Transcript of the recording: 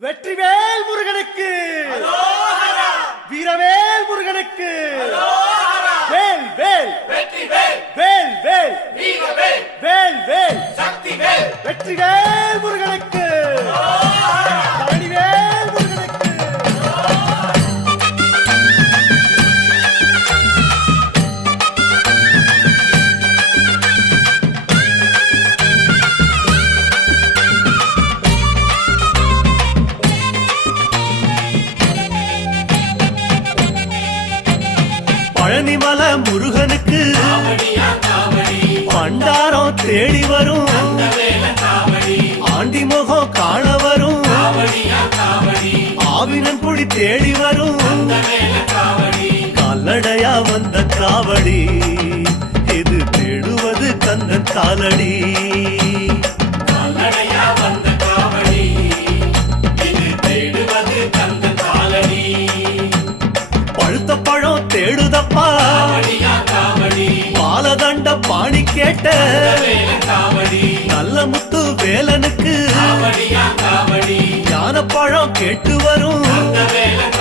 வெற்றிவேல் முருகனுக்கு வீரவேல் முருகனுக்கு வேல் வேல் வேல் வேல் வேல் வேல் வெற்றிவேல் முருகனுக்கு பழனிவேல் முருகனுக்கு பழனிமல முருகனுக்கு பண்டாரம் தேடி வரும் ஆண்டி முகம் காண வரும் ஆவினன் குடி தேடி வரும் கால்நடையா வந்த காவடி இது தேடுவது கந்தன் காலடி பழுத்த பழம் தேடுதப்பா பாலதண்ட பாணி கேட்ட நல்ல முத்து வேலனுக்கு ஞான பழம் கேட்டு வரும்